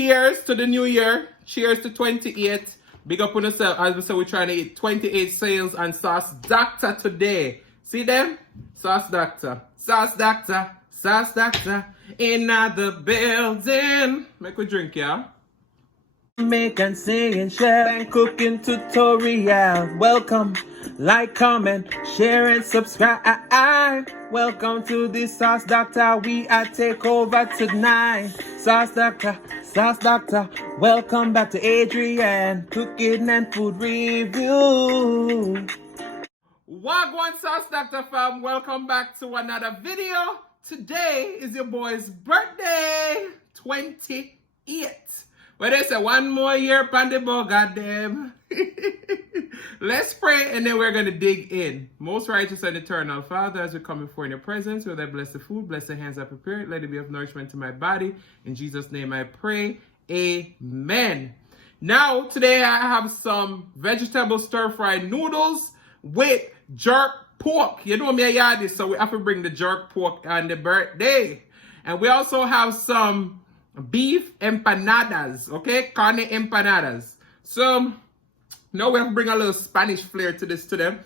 cheers to the new year. Cheers to 28. Big up on yourself. As we say, we're trying to eat 28 sales and sauce dackta today. See them? Sauce dackta. Sauce dackta. Sauce dackta. In the building. Make we drink, yeah? Make and sing and share and cooking tutorial. Welcome, like, comment, share and subscribe. Welcome to the Sauce Dackta. We are take over tonight. Sauce Dackta, Sauce Dackta. Welcome back to Adrian, cooking and food review. Wagwan Sauce Dackta fam, welcome back to another video. Today is your boy's birthday, 28. Well, they say one more year upon the bow, goddamn. Let's pray and then we're going to dig in. Most righteous and eternal Father, as we come before in your presence, will I bless the food, bless the hands I prepare it, let it be of nourishment to my body. In Jesus' name I pray. Amen. Now, today I have some vegetable stir-fried noodles with jerk pork. You know me, I this, so we have to bring the jerk pork on the birthday. And we also have some beef empanadas, okay? Carne empanadas. So, now we have to bring a little Spanish flair to this today.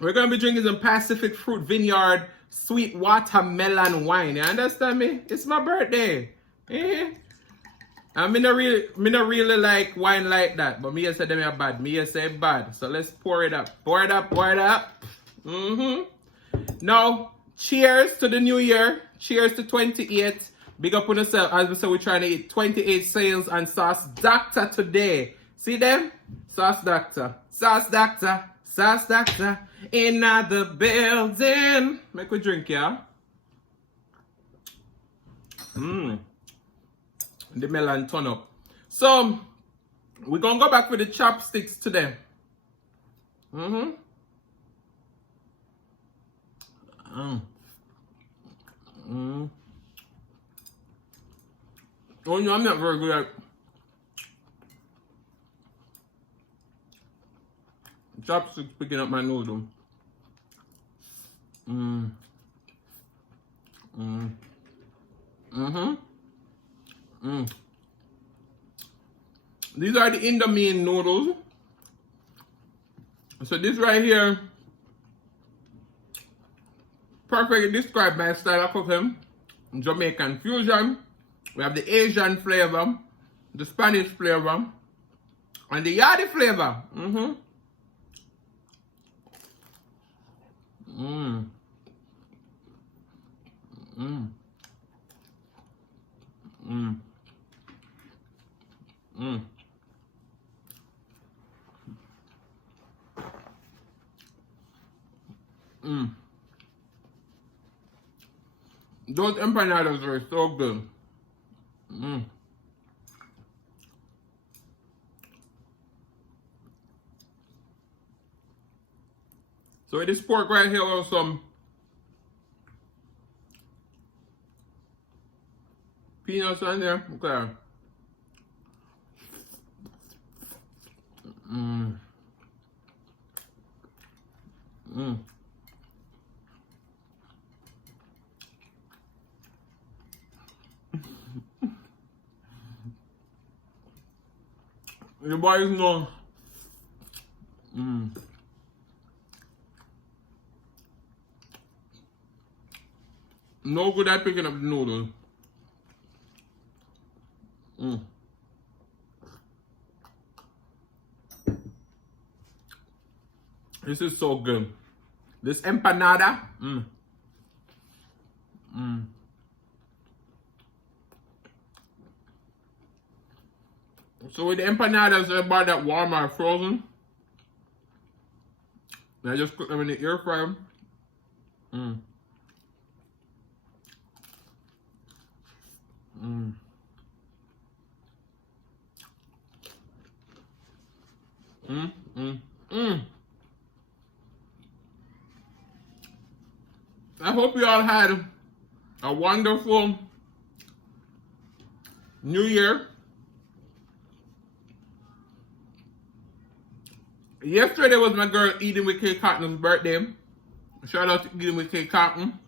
We're going to be drinking some Pacific Fruit Vineyard sweet watermelon wine. You understand me? It's my birthday. And me not really like wine like that. But me say them are bad. Me say bad. So let's pour it up. Pour it up, pour it up. Now, cheers to the new year. Cheers to 28. Big up on yourself. As we say, we're trying to eat 28 sales and sauce dackta today. See them? Sauce dackta. Sauce dackta. Sauce dackta. In the building. Make we drink, yeah? The melon turn up. So, we're going to go back with the chopsticks today. Oh no, I'm not very good at chopsticks picking up my noodle. These are the Indomie noodles. So this right here perfectly describes my style of cooking. Jamaican Fusion. We have the Asian flavor, the Spanish flavor, and the Yardi flavor. Those empanadas are so good. So with this pork right here, with some peanuts on there. Okay. The boys know. No good at picking up the noodles. This is so good. This empanada. So with the empanadas, I bought that Walmart frozen. And I just cook them in the air fryer. I hope you all had a wonderful New Year. Yesterday was my girl Eating with K Cotton's birthday. Shout out to Eating with K Cotton.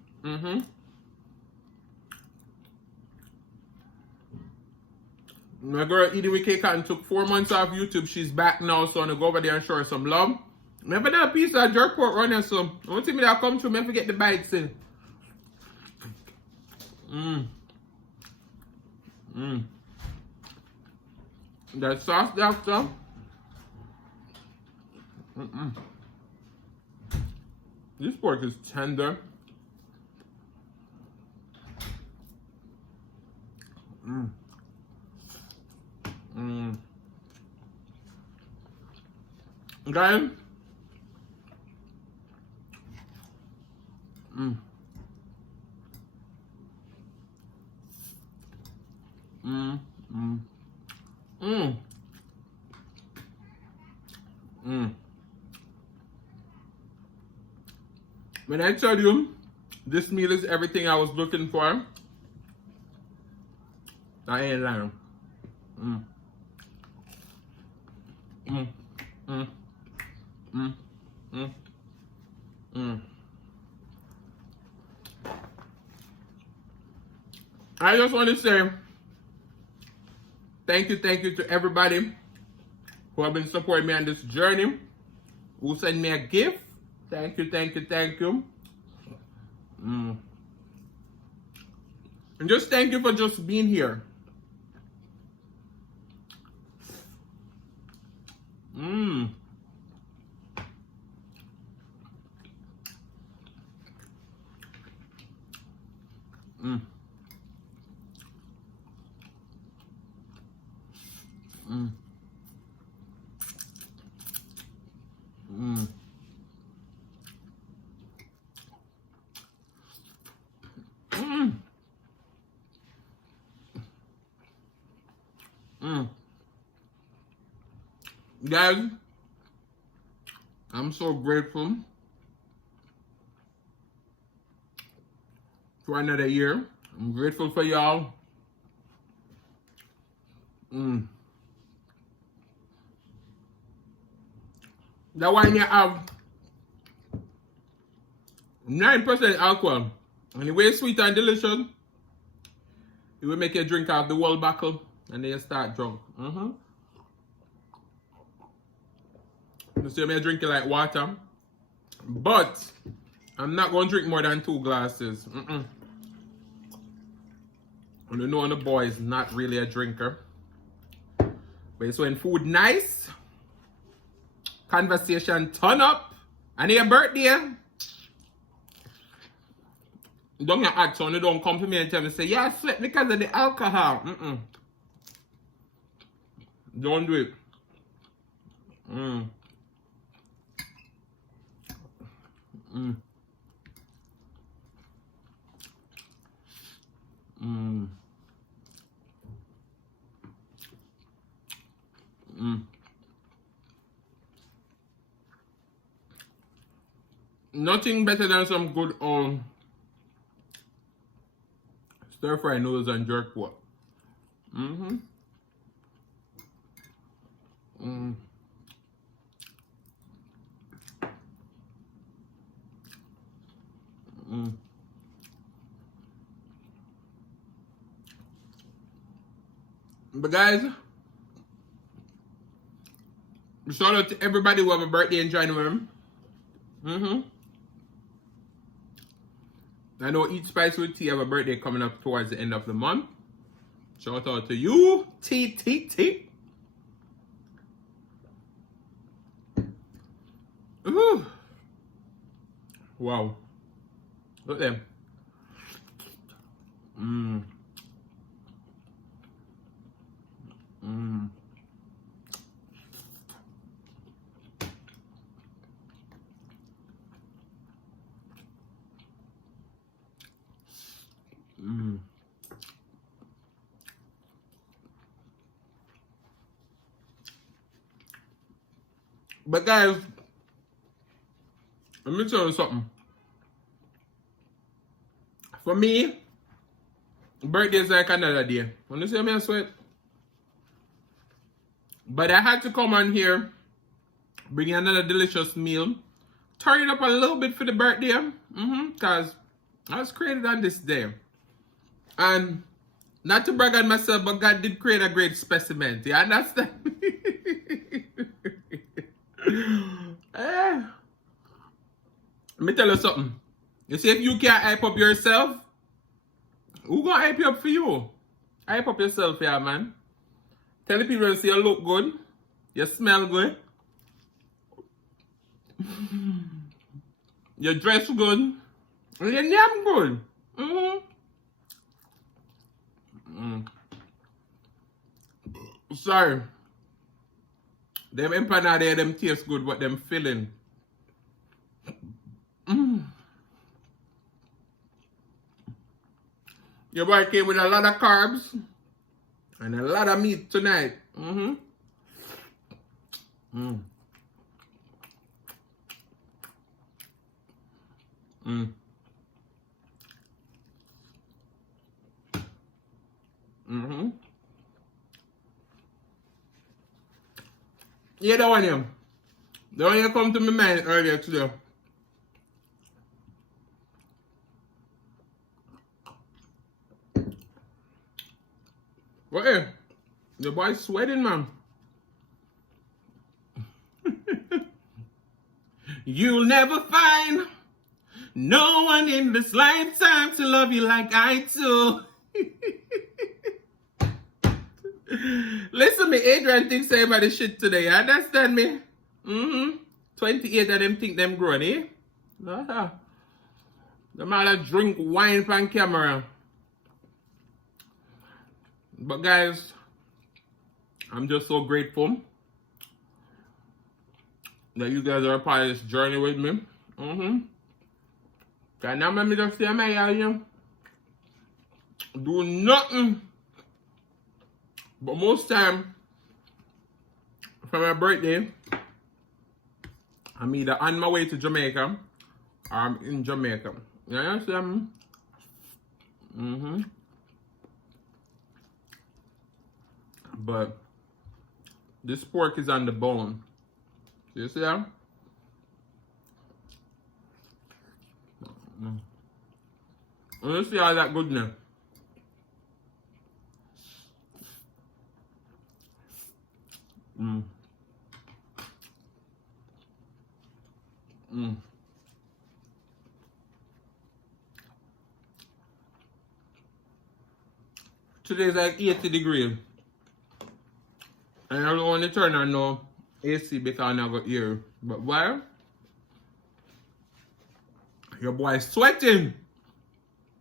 My girl eating with cake and took 4 months off YouTube. She's back now, so I'm gonna go over there and show her some love. Remember that piece of jerk pork running, so I want to me that come through, me forget the bites in. That sauce, dackta. This pork is tender. Guys, When I tell you this meal is everything I was looking for, I ain't lying. I just want to say thank you to everybody who have been supporting me on this journey, who sent me a gift. Thank you. And just thank you for just being here. Guys, I'm so grateful for another year. I'm grateful for y'all. That wine you have 9% alcohol. And the way it's sweet and delicious, it will make you drink out the whole bottle and then you start drunk. You see me drinking like water. But I'm not going to drink more than 2 glasses. And you know the boy is not really a drinker. But it's when food nice, conversation turn up, and your birthday, don't get act on, you don't come to me and tell me, say, yeah, I slept because of the alcohol. Don't do it. Nothing better than some good stir fry noodles and jerk pork. But guys, shout out to everybody who have a birthday in January. I know Eat Spice with Tea have a birthday coming up towards the end of the month. Shout out to you, T. Wow. Look at them. But guys, let me tell you something. For me, birthday is like another day. When you see me, I sweat. But I had to come on here, bring you another delicious meal, turn it up a little bit for the birthday, because I was created on this day. And Not to brag on myself, but God did create a great specimen. You understand? Let me tell you something. You see, if you can't hype up yourself, who gonna hype you up for you? Hype up yourself, yeah, man. Tell the people you look good, you smell good, you dress good, and you name good. Sorry. Them empanada, them taste good, but them filling. Your boy came with a lot of carbs and a lot of meat tonight. Yeah, the one here. The one here come to my mind earlier today. What hey, the boy's sweating, man. You'll never find no one in this lifetime to love you like I do. Listen me, Adrian thinks everybody shit today. You understand me? 28 of them think them grown, eh? Them all drink wine on camera. But guys, I'm just so grateful that you guys are a part of this journey with me. Can now let me just say my you do nothing. But most time for my birthday, I'm either on my way to Jamaica or I'm in Jamaica. You understand? But this pork is on the bone. You see that? You see all that goodness. Today's like 80 degrees. And I don't want to turn on no AC because I got ear. But why? Your boy sweating.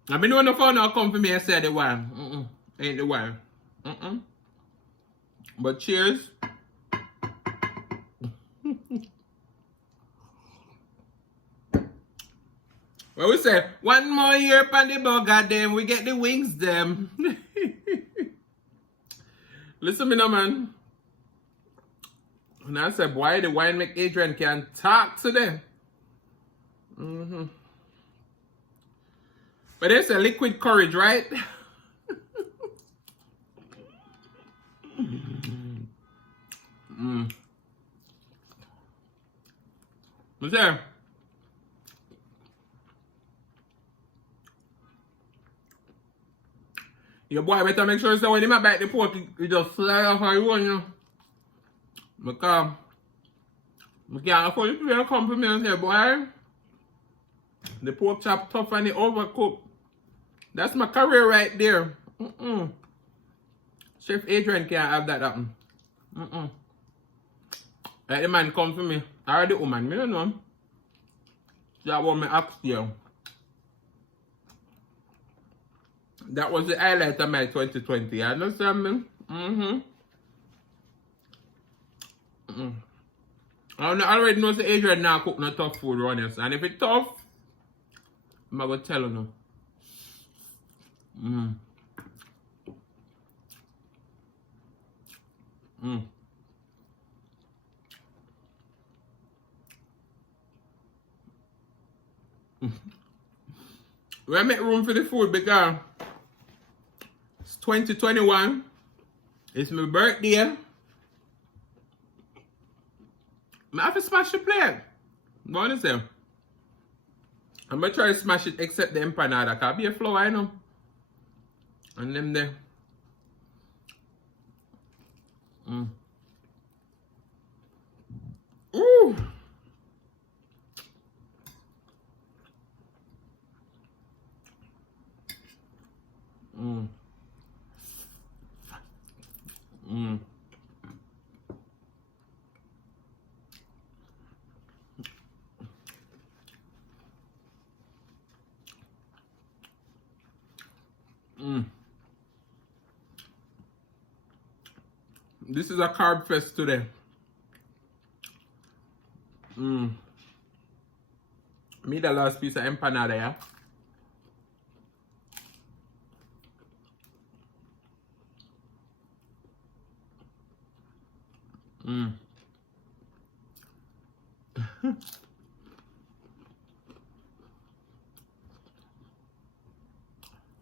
I mean when the phone now come for me and say the wine. Ain't the wine. But cheers. Well, we say, one more year upon the boat, goddamn, we get the wings, them. Listen me now, man. And I said, boy, the wine make Adrian can talk today. But it's a liquid courage, right? What's that? Your boy better make sure so when he might bite the pork, he just fly off how you want, you know. Because I can't afford you to come for me and say, boy, the pork chop tough and it overcooked. That's my career right there. Chef Adrian can't have that happen. Like the man come for me. Or the woman, me don't know. That was my ask you. That was the highlight of my 2020. You understand me? I already know the Adrian now cook no tough food around here. And if it's tough, I'm going to tell you now. We make room for the food because it's 2021. It's my birthday. I have to smash the plate. What is it? I'm going to try to smash it except the empanada. Because I be a flour, I know. And them there. This is a carb fest today. Me the last piece of empanada, yeah?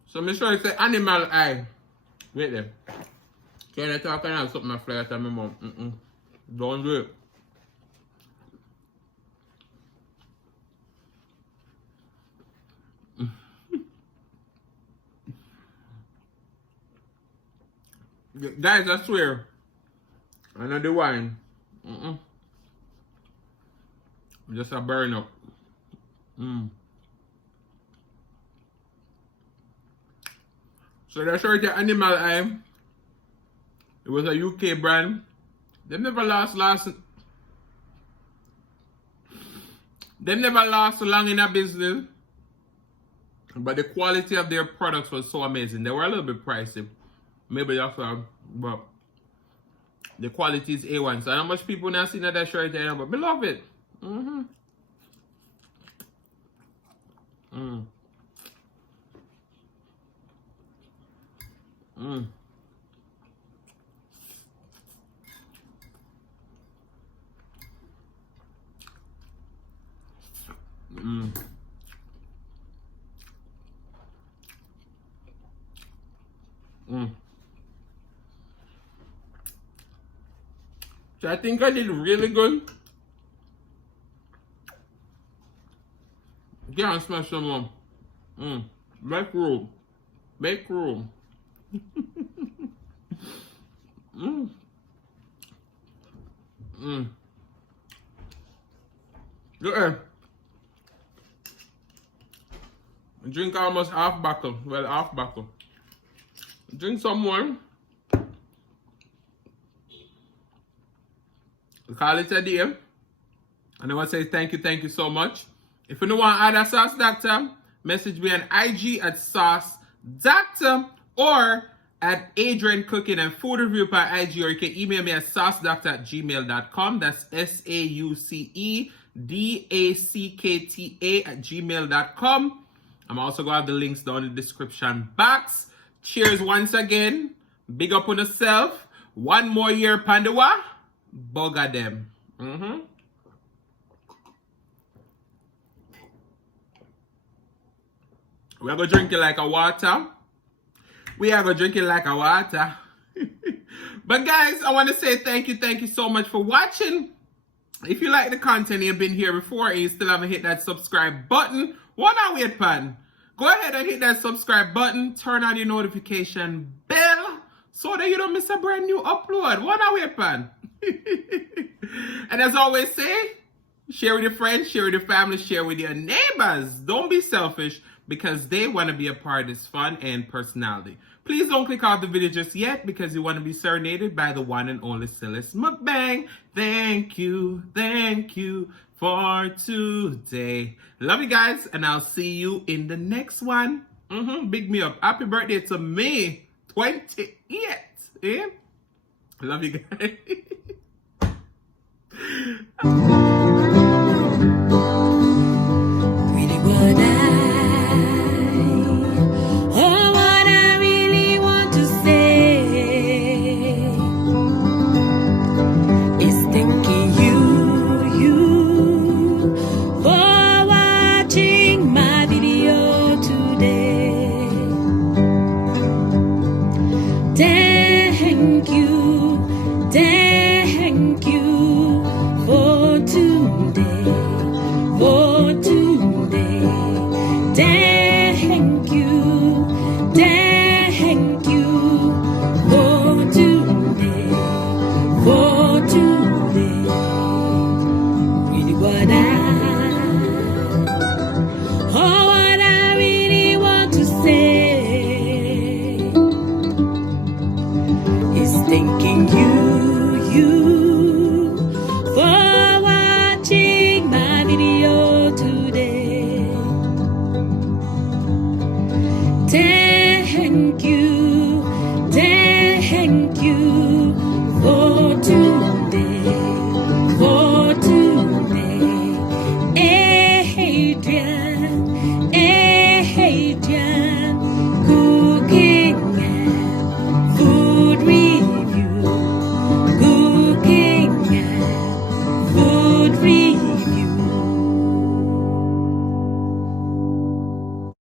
So me sure it's the animal eye. Wait there. Can I talk and have something to fly out of my mouth? Don't do it. Guys, I swear. I know the wine. Just a burn up. So that's sure the animal eye. It was a UK brand. They never last long in a business. But the quality of their products was so amazing. They were a little bit pricey. Maybe that's why, but the quality is A1. So how much people now seen that shirt there, but we love it. So I think I did really good. Yeah, smash some more. Make room. Make room. Look here. Drink almost half bottle. Well, half bottle. Drink some more. Call it a day. And I want to say thank you so much. If you don't want to add a sauce dackta, message me on IG at sauce dackta or at Adrian Cooking and Food Review by IG, or you can email me at saucedackta@gmail.com. That's SAUCEDACKTA@gmail.com. I'm also going to have the links down in the description box. Cheers once again. Big up on yourself. One more year, Pandawa. Bugger them. We are going to drink it like a water. But guys, I want to say thank you so much for watching. If you like the content, you've been here before and you still haven't hit that subscribe button, what are we at, pan? Go ahead and hit that subscribe button, turn on your notification bell so that you don't miss a brand new upload. What are we at, pan? And as I always say, share with your friends, share with your family, share with your neighbors. Don't be selfish, because they want to be a part of this fun and personality. Please don't click off the video just yet, because you want to be serenaded by the one and only Celeste Mukbang. Thank you for today. Love you guys, and I'll see you in the next one. Big me up. Happy birthday to me, 28. Yeah? Love you guys.